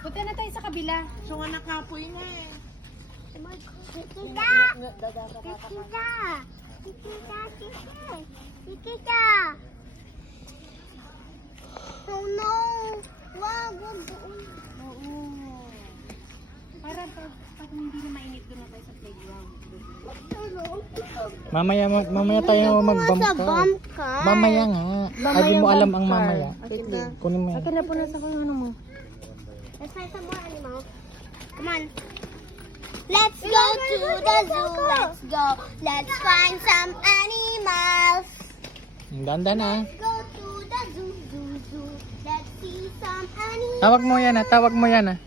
Punta na tayo sa kabila. So nga nakapoy na eh. Kikita! Kikita! Kikita! Kikita! Oh no! Wag! Wag doon. Oo. Para pag hindi na mainit doon na tayo sa playground. Mamaya tayo mag-bump Sa car. bump car. Mamaya nga. Hindi mo alam ang mamaya. Kunin mo yan. Akin na po nasa kung ano mo. Let's find some more animals. Come on. Let's go to the zoo. Let's go. Let's find some animals. Ganda na. Go to the zoo, zoo, zoo. Let's see some animals. Tawag mo yan ah. Tawag mo yan ah.